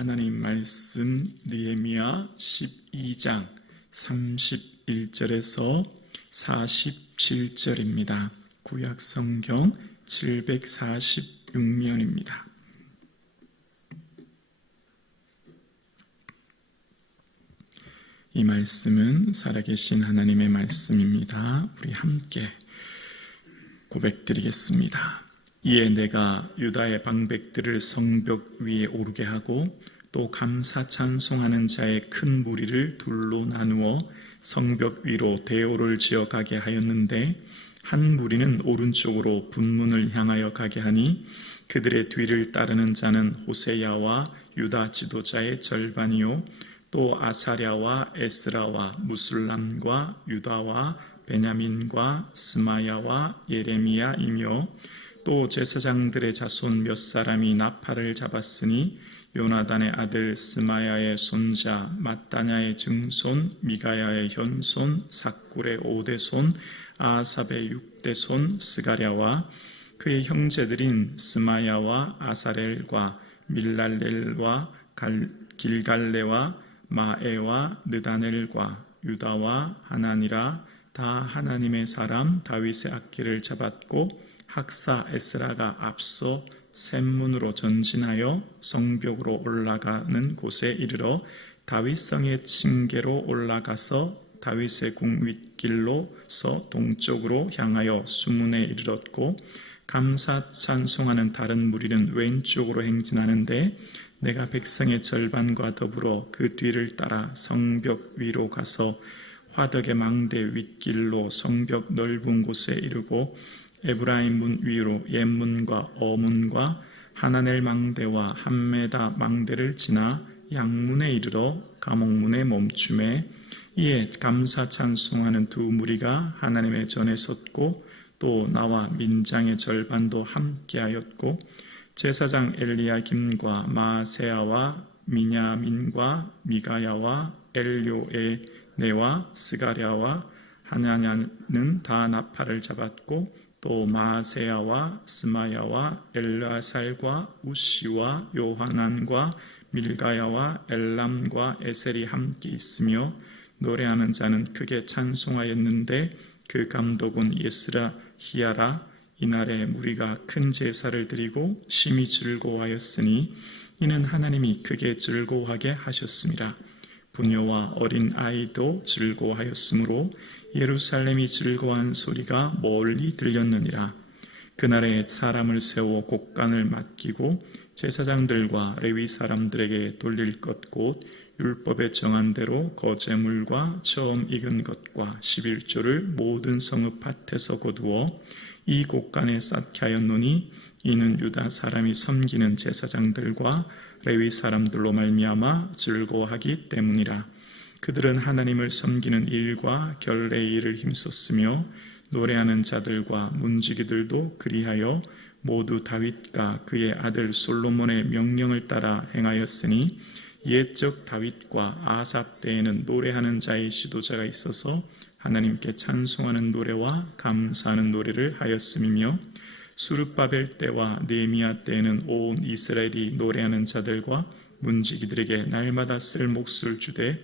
하나님 말씀 느헤미야 12장 31절에서 47절입니다. 구약 성경 746면입니다. 이 말씀은 살아계신 하나님의 말씀입니다. 우리 함께 고백드리겠습니다. 이에 내가 유다의 방백들을 성벽 위에 오르게 하고 또 감사 찬송하는 자의 큰 무리를 둘로 나누어 성벽 위로 대오를 지어 가게 하였는데 한 무리는 오른쪽으로 분문을 향하여 가게 하니 그들의 뒤를 따르는 자는 호세야와 유다 지도자의 절반이요 또 아사랴와 에스라와 무술람과 유다와 베냐민과 스마야와 예레미야이며 또 제사장들의 자손 몇 사람이 나팔을 잡았으니 요나단의 아들 스마야의 손자 마따냐의 증손 미가야의 현손 삭굴의 5대손 아삽의 6대손 스가랴와 그의 형제들인 스마야와 아사렐과 밀랄렐과 길갈레와 마에와 느다넬과 유다와 하나니라 다 하나님의 사람 다윗의 악기를 잡았고 학사 에스라가 앞서 샘문으로 전진하여 성벽으로 올라가는 곳에 이르러 다윗성의 층계로 올라가서 다윗의 궁 윗길로서 동쪽으로 향하여 수문에 이르렀고 감사 찬송하는 다른 무리는 왼쪽으로 행진하는데 내가 백성의 절반과 더불어 그 뒤를 따라 성벽 위로 가서 화덕의 망대 윗길로 성벽 넓은 곳에 이르고 에브라임 문 위로 옛문과 어문과 하나넬 망대와 한메다 망대를 지나 양문에 이르러 감옥문에 멈추매 이에 감사 찬송하는 두 무리가 하나님의 전에 섰고 또 나와 민장의 절반도 함께하였고 제사장 엘리야김과 마세야와 미냐민과 미가야와 엘요에네와 스가랴와 하나냐는 다 나팔을 잡았고 또 마세야와 스마야와 엘라살과 우시와 요하난과 밀가야와 엘람과 에셀이 함께 있으며 노래하는 자는 크게 찬송하였는데 그 감독은 예스라히야라. 이날에 무리가 큰 제사를 드리고 심히 즐거워하였으니 이는 하나님이 크게 즐거워하게 하셨습니다. 부녀와 어린 아이도 즐거워하였으므로 예루살렘이 즐거워한 소리가 멀리 들렸느니라. 그날에 사람을 세워 곡간을 맡기고 제사장들과 레위 사람들에게 돌릴 것 곧 율법에 정한 대로 거제물과 처음 익은 것과 11조를 모든 성읍 밭에서 거두어 이 곡간에 쌓게 하였노니 이는 유다 사람이 섬기는 제사장들과 레위 사람들로 말미암아 즐거워하기 때문이라. 그들은 하나님을 섬기는 일과 결례의 일을 힘썼으며 노래하는 자들과 문지기들도 그리하여 모두 다윗과 그의 아들 솔로몬의 명령을 따라 행하였으니 옛적 다윗과 아삽 때에는 노래하는 자의 지도자가 있어서 하나님께 찬송하는 노래와 감사하는 노래를 하였음이며 수르바벨 때와 느헤미야 때에는 온 이스라엘이 노래하는 자들과 문지기들에게 날마다 쓸 몫을 주되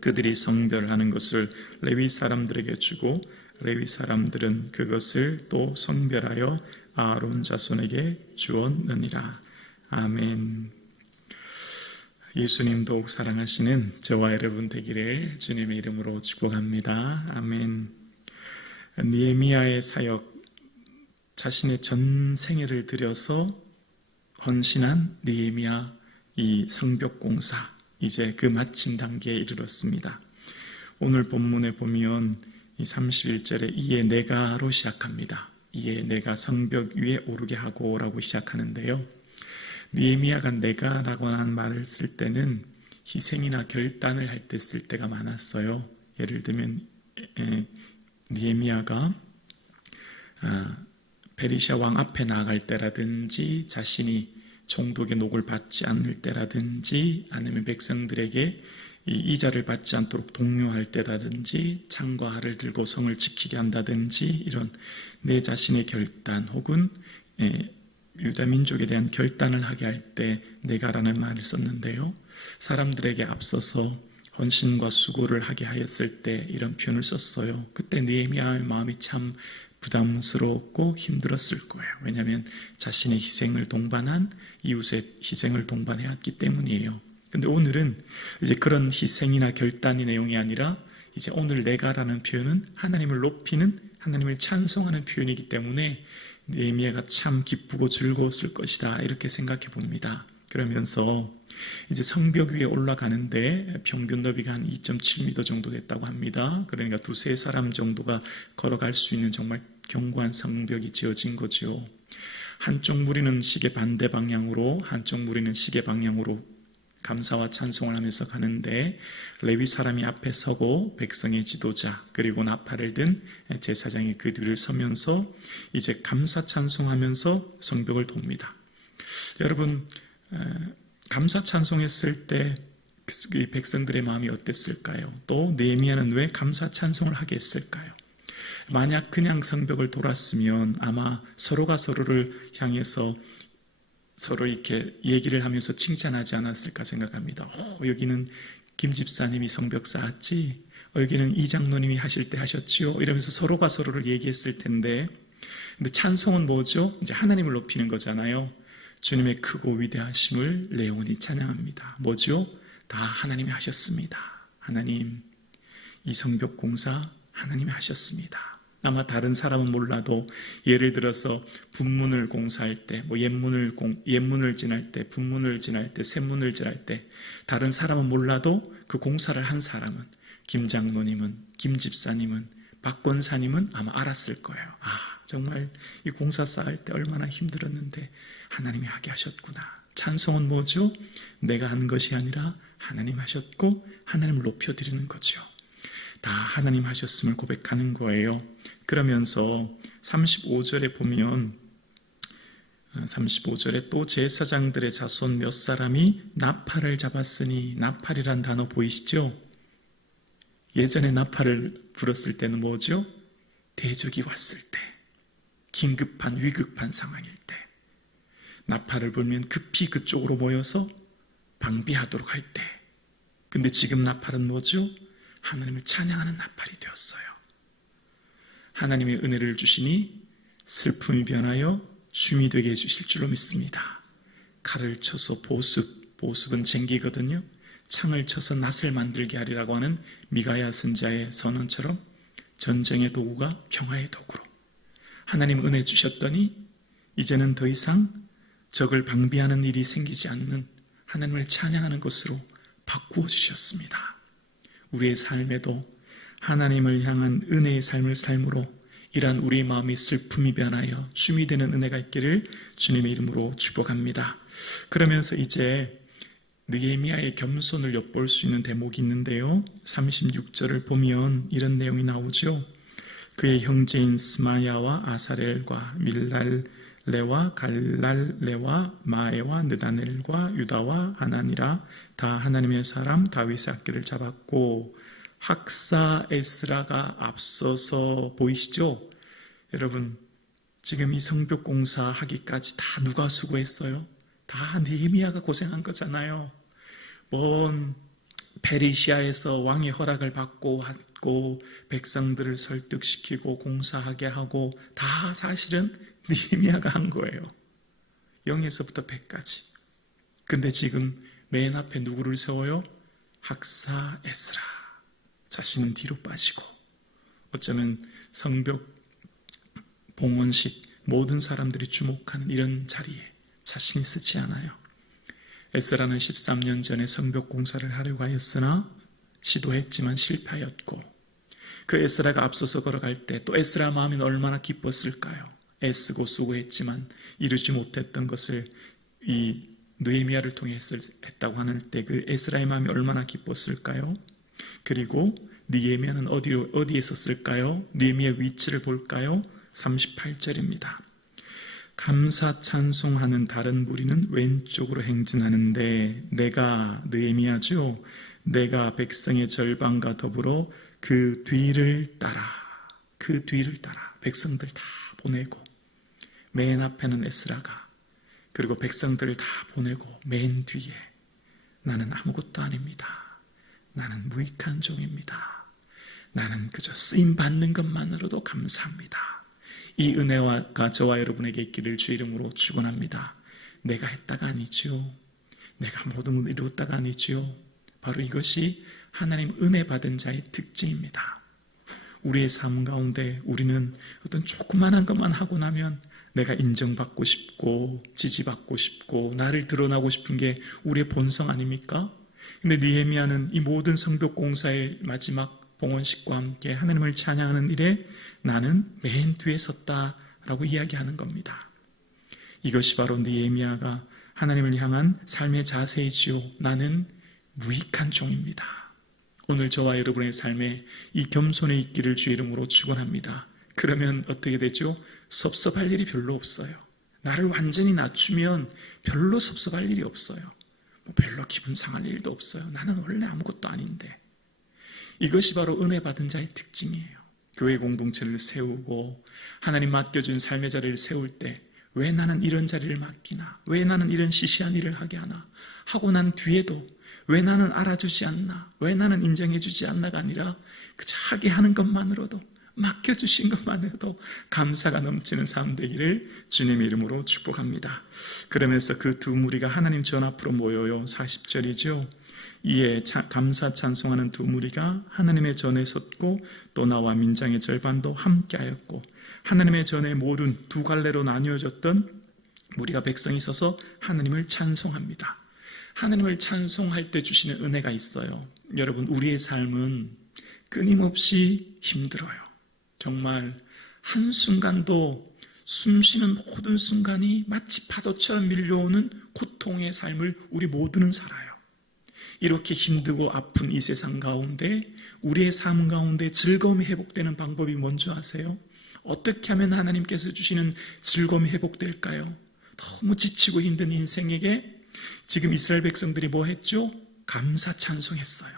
그들이 성별하는 것을 레위 사람들에게 주고 레위 사람들은 그것을 또 성별하여 아론 자손에게 주었느니라. 아멘. 예수님 더욱 사랑하시는 저와 여러분 되기를 주님의 이름으로 축복합니다. 아멘. 느헤미야의 사역, 자신의 전 생애를 들여서 헌신한 느헤미야 이 성벽 공사, 이제 그 마침 단계에 이르렀습니다. 오늘 본문에 보면 이 31절에 이에 내가로 시작합니다. 이에 내가 성벽 위에 오르게 하고 라고 시작하는데요. 느헤미야가 내가라고 하는 말을 쓸 때는 희생이나 결단을 할 때 쓸 때가 많았어요. 예를 들면 느헤미야가 페르시아 왕 앞에 나아갈 때라든지 자신이 총독의 녹을 받지 않을 때라든지 아니면 백성들에게 이자를 받지 않도록 독려할 때라든지 창과 활을 들고 성을 지키게 한다든지 이런 내 자신의 결단 혹은 유다 민족에 대한 결단을 하게 할 때 내가라는 말을 썼는데요. 사람들에게 앞서서 헌신과 수고를 하게 하였을 때 이런 표현을 썼어요. 그때 느헤미야의 마음이 참 부담스럽고 힘들었을 거예요. 왜냐하면 자신의 희생을 동반한 이웃의 희생을 동반해왔기 때문이에요. 근데 오늘은 이제 그런 희생이나 결단의 내용이 아니라 이제 오늘 내가라는 표현은 하나님을 높이는, 하나님을 찬송하는 표현이기 때문에 느헤미야가 참 기쁘고 즐거웠을 것이다, 이렇게 생각해 봅니다. 그러면서 이제 성벽 위에 올라가는데 평균 너비가 한 2.7m 정도 됐다고 합니다. 그러니까 두세 사람 정도가 걸어갈 수 있는 정말 견고한 성벽이 지어진 거죠. 한쪽 무리는 시계 반대 방향으로, 한쪽 무리는 시계 방향으로 감사와 찬송을 하면서 가는데, 레위 사람이 앞에 서고 백성의 지도자 그리고 나팔을 든 제사장이 그 뒤를 서면서 이제 감사 찬송하면서 성벽을 돕니다. 여러분, 감사 찬송했을 때 백성들의 마음이 어땠을까요? 또 느헤미야는 왜 감사 찬송을 하게 했을까요? 만약 그냥 성벽을 돌았으면 아마 서로가 서로를 향해서 서로 이렇게 얘기를 하면서 칭찬하지 않았을까 생각합니다. 여기는 김 집사님이 성벽 쌓았지, 여기는 이 장로님이 하실 때 하셨지요, 이러면서 서로가 서로를 얘기했을 텐데, 근데 찬송은 뭐죠? 이제 하나님을 높이는 거잖아요. 주님의 크고 위대하심을 내 영혼이 찬양합니다. 뭐죠? 다 하나님이 하셨습니다. 하나님, 이 성벽 공사 하나님이 하셨습니다. 아마 다른 사람은 몰라도 예를 들어서 분문을 공사할 때, 옛문을 지날 때, 분문을 지날 때, 샘문을 지날 때 다른 사람은 몰라도 그 공사를 한 사람은, 김 장로님은, 김 집사님은, 박 권사님은 아마 알았을 거예요. 정말 이 공사 쌓을 때 얼마나 힘들었는데 하나님이 하게 하셨구나. 찬송은 뭐죠? 내가 한 것이 아니라 하나님 하셨고 하나님을 높여드리는 거죠. 다 하나님 하셨음을 고백하는 거예요. 그러면서 35절에 보면, 35절에 또 제사장들의 자손 몇 사람이 나팔을 잡았으니, 나팔이란 단어 보이시죠? 예전에 나팔을 불었을 때는 뭐죠? 대적이 왔을 때, 긴급한 위급한 상황일 때 나팔을 불면 급히 그쪽으로 모여서 방비하도록 할 때. 근데 지금 나팔은 뭐죠? 하나님을 찬양하는 나팔이 되었어요. 하나님의 은혜를 주시니 슬픔이 변하여 춤이 되게 해주실 줄로 믿습니다. 칼을 쳐서 보습은 쟁기거든요. 창을 쳐서 낫을 만들게 하리라고 하는 미가야 선자의 선언처럼 전쟁의 도구가 평화의 도구로 하나님 은혜 주셨더니 이제는 더 이상 적을 방비하는 일이 생기지 않는 하나님을 찬양하는 것으로 바꾸어 주셨습니다. 우리의 삶에도 하나님을 향한 은혜의 삶을 삶으로 이러한 우리의 마음이 슬픔이 변하여 춤이 되는 은혜가 있기를 주님의 이름으로 축복합니다. 그러면서 이제 느헤미야의 겸손을 엿볼 수 있는 대목이 있는데요. 36절을 보면 이런 내용이 나오죠. 그의 형제인 스마야와 아사렐과 밀랄레와 갈랄레와 마에와 느다넬과 유다와 하나니라 다 하나님의 사람 다윗의 악기를 잡았고, 학사 에스라가 앞서서 보이시죠? 여러분, 지금 이 성벽 공사 하기까지 다 누가 수고했어요? 다 느헤미야가 고생한 거잖아요. 먼 페르시아에서 왕의 허락을 받고 백성들을 설득시키고 공사하게 하고 다 사실은 느헤미야가 한 거예요. 0에서부터 100까지. 근데 지금 맨 앞에 누구를 세워요? 학사 에스라. 자신은 뒤로 빠지고, 어쩌면 성벽 봉헌식 모든 사람들이 주목하는 이런 자리에 자신이 쓰지 않아요. 에스라는 13년 전에 성벽 공사를 하려고 하였으나 시도했지만 실패하였고, 그 에스라가 앞서서 걸어갈 때 또 에스라 마음은 얼마나 기뻤을까요? 애쓰고 수고했지만 이루지 못했던 것을 이 느헤미야를 통해 했다고 하는 때 그 에스라의 마음이 얼마나 기뻤을까요? 그리고 느헤미야는 어디에 있었을까요? 느헤미야의 위치를 볼까요? 38절입니다. 감사 찬송하는 다른 무리는 왼쪽으로 행진하는데 내가, 느헤미야죠, 내가 백성의 절반과 더불어 그 뒤를 따라 백성들 다 보내고 맨 앞에는 에스라가, 그리고 백성들을 다 보내고 맨 뒤에 나는 아무것도 아닙니다. 나는 무익한 종입니다. 나는 그저 쓰임받는 것만으로도 감사합니다. 이 은혜가 저와 여러분에게 있기를 주의 이름으로 축원합니다. 내가 했다가 아니죠. 내가 모든 걸 이루었다가 아니죠. 바로 이것이 하나님 은혜 받은 자의 특징입니다. 우리의 삶 가운데 우리는 어떤 조그만한 것만 하고 나면 내가 인정받고 싶고 지지받고 싶고 나를 드러나고 싶은 게 우리의 본성 아닙니까? 근데 느헤미야는 이 모든 성벽 공사의 마지막 봉헌식과 함께 하나님을 찬양하는 일에 나는 맨 뒤에 섰다라고 이야기하는 겁니다. 이것이 바로 느헤미야가 하나님을 향한 삶의 자세이지요. 나는 무익한 종입니다. 오늘 저와 여러분의 삶에 이 겸손의 있기를 주의 이름으로 축원합니다. 그러면 어떻게 되죠? 섭섭할 일이 별로 없어요. 나를 완전히 낮추면 별로 섭섭할 일이 없어요. 별로 기분 상할 일도 없어요. 나는 원래 아무것도 아닌데. 이것이 바로 은혜 받은 자의 특징이에요. 교회 공동체를 세우고 하나님 맡겨준 삶의 자리를 세울 때 왜 나는 이런 자리를 맡기나? 왜 나는 이런 시시한 일을 하게 하나? 하고 난 뒤에도 왜 나는 알아주지 않나? 왜 나는 인정해주지 않나가 아니라 그저 하게 하는 것만으로도 맡겨주신 것만으로도 감사가 넘치는 삶 되기를 주님의 이름으로 축복합니다. 그러면서 그 두 무리가 하나님 전 앞으로 모여요. 40절이죠. 이에 감사 찬송하는 두 무리가 하나님의 전에 섰고 또 나와 민장의 절반도 함께하였고 하나님의 전에 모든 두 갈래로 나뉘어졌던 무리가 백성이 서서 하나님을 찬송합니다. 하나님을 찬송할 때 주시는 은혜가 있어요. 여러분, 우리의 삶은 끊임없이 힘들어요. 정말 한순간도 숨쉬는 모든 순간이 마치 파도처럼 밀려오는 고통의 삶을 우리 모두는 살아요. 이렇게 힘들고 아픈 이 세상 가운데 우리의 삶 가운데 즐거움이 회복되는 방법이 뭔지 아세요? 어떻게 하면 하나님께서 주시는 즐거움이 회복될까요? 너무 지치고 힘든 인생에게 지금 이스라엘 백성들이 뭐 했죠? 감사 찬송했어요.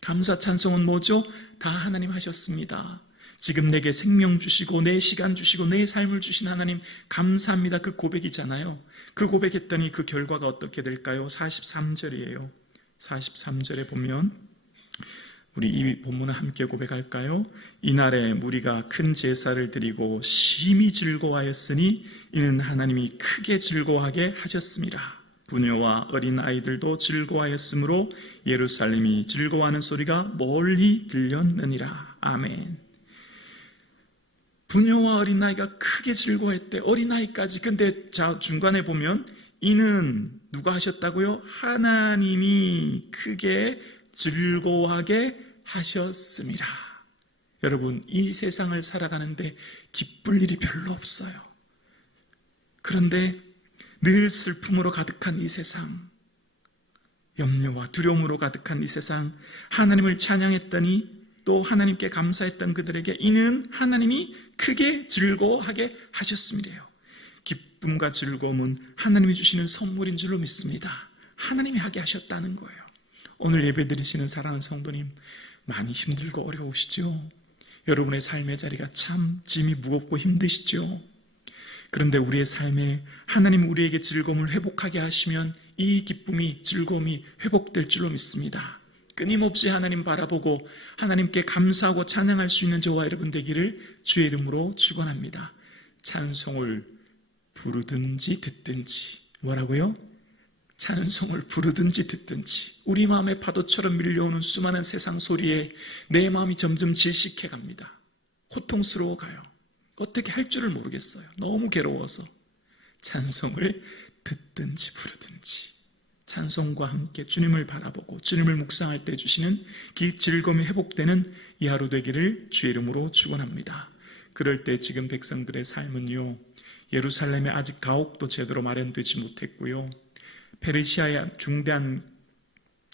감사 찬송은 뭐죠? 다 하나님 하셨습니다. 지금 내게 생명 주시고 내 시간 주시고 내 삶을 주신 하나님 감사합니다. 그 고백이잖아요. 그 고백했더니 그 결과가 어떻게 될까요? 43절이에요. 43절에 보면 우리 이 본문을 함께 고백할까요? 이날에 무리가 큰 제사를 드리고 심히 즐거워하였으니 이는 하나님이 크게 즐거워하게 하셨습니다. 부녀와 어린 아이들도 즐거워하였으므로 예루살렘이 즐거워하는 소리가 멀리 들렸느니라. 아멘. 부녀와 어린아이가 크게 즐거워했대. 어린아이까지. 근데 중간에 보면 이는 누가 하셨다고요? 하나님이 크게 즐거워하게 하셨습니다. 여러분, 이 세상을 살아가는데 기쁠 일이 별로 없어요. 그런데 늘 슬픔으로 가득한 이 세상, 염려와 두려움으로 가득한 이 세상, 하나님을 찬양했더니 또 하나님께 감사했던 그들에게 이는 하나님이 크게 즐거워하게 하셨음이래요. 기쁨과 즐거움은 하나님이 주시는 선물인 줄로 믿습니다. 하나님이 하게 하셨다는 거예요. 오늘 예배 드리시는 사랑하는 성도님, 많이 힘들고 어려우시죠? 여러분의 삶의 자리가 참 짐이 무겁고 힘드시죠? 그런데 우리의 삶에 하나님 우리에게 즐거움을 회복하게 하시면 이 기쁨이, 즐거움이 회복될 줄로 믿습니다. 끊임없이 하나님 바라보고 하나님께 감사하고 찬양할 수 있는 저와 여러분 되기를 주의 이름으로 축원합니다. 찬송을 부르든지 듣든지, 뭐라고요? 찬송을 부르든지 듣든지 우리 마음의 파도처럼 밀려오는 수많은 세상 소리에 내 마음이 점점 질식해 갑니다. 고통스러워 가요. 어떻게 할 줄을 모르겠어요. 너무 괴로워서. 찬송을 듣든지 부르든지 찬송과 함께 주님을 바라보고 주님을 묵상할 때 주시는 그 즐거움이 회복되는 이 하루 되기를 주의 이름으로 축원합니다. 그럴 때 지금 백성들의 삶은요, 예루살렘에 아직 가옥도 제대로 마련되지 못했고요, 페르시아의 중대한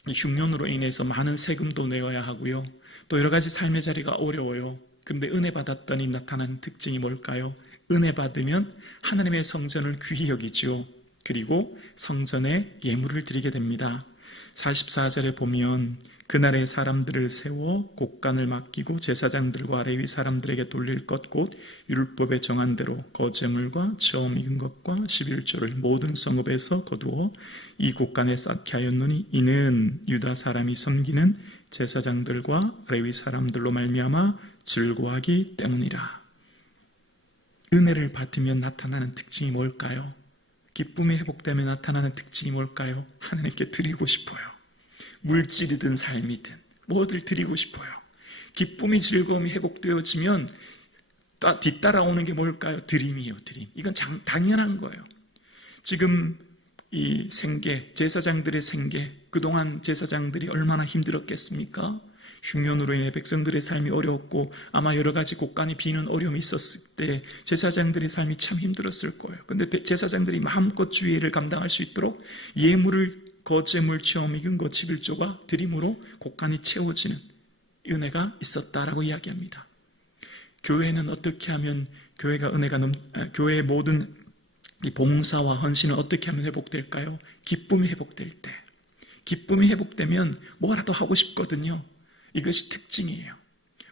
흉년으로 인해서 많은 세금도 내어야 하고요, 또 여러 가지 삶의 자리가 어려워요. 근데 은혜 받았더니 나타나는 특징이 뭘까요? 은혜 받으면 하나님의 성전을 귀히 여기죠. 그리고 성전에 예물을 드리게 됩니다. 44절에 보면 그날에 사람들을 세워 곡간을 맡기고 제사장들과 레위 사람들에게 돌릴 것 곧 율법에 정한 대로 거제물과 처음 익은 것과 11조를 모든 성읍에서 거두어 이 곡간에 쌓게 하였노니 이는 유다 사람이 섬기는 제사장들과 레위 사람들로 말미암아 즐거워하기 때문이라. 은혜를 받으면 나타나는 특징이 뭘까요? 기쁨이 회복되면 나타나는 특징이 뭘까요? 하나님께 드리고 싶어요. 물질이든 삶이든 뭐들 드리고 싶어요. 기쁨이 즐거움이 회복되어지면 뒤따라오는 게 뭘까요? 드림이에요. 드림. 이건 당연한 거예요. 지금 이 생계, 제사장들의 생계, 그동안 제사장들이 얼마나 힘들었겠습니까? 흉년으로 인해 백성들의 삶이 어려웠고 아마 여러 가지 곡간이 비는 어려움이 있었을 때 제사장들의 삶이 참 힘들었을 거예요. 그런데 제사장들이 마음껏 주의를 감당할 수 있도록 예물을 거제물 처음 익은 것 11조가 드림으로 곡간이 채워지는 은혜가 있었다라고 이야기합니다. 교회는 어떻게 하면 교회의 모든 이 봉사와 헌신은 어떻게 하면 회복될까요? 기쁨이 회복될 때. 기쁨이 회복되면 뭐라도 하고 싶거든요. 이것이 특징이에요.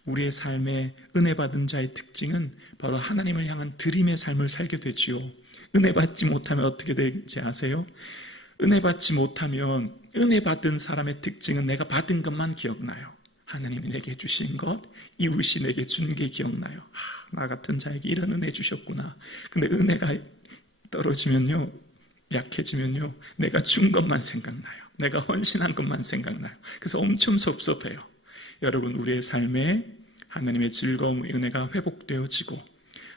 우리의 삶에 은혜 받은 자의 특징은 바로 하나님을 향한 드림의 삶을 살게 되지요. 은혜 받지 못하면 어떻게 되지 아세요? 은혜 받지 못하면 은혜 받은 사람의 특징은 내가 받은 것만 기억나요. 하나님이 내게 주신 것, 이웃이 내게 준 게 기억나요. 나 같은 자에게 이런 은혜 주셨구나. 근데 은혜가 떨어지면요, 약해지면요, 내가 준 것만 생각나요. 내가 헌신한 것만 생각나요. 그래서 엄청 섭섭해요. 여러분, 우리의 삶에 하나님의 즐거움, 은혜가 회복되어지고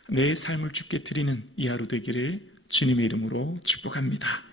내 삶을 주께 드리는 이 하루 되기를 주님의 이름으로 축복합니다.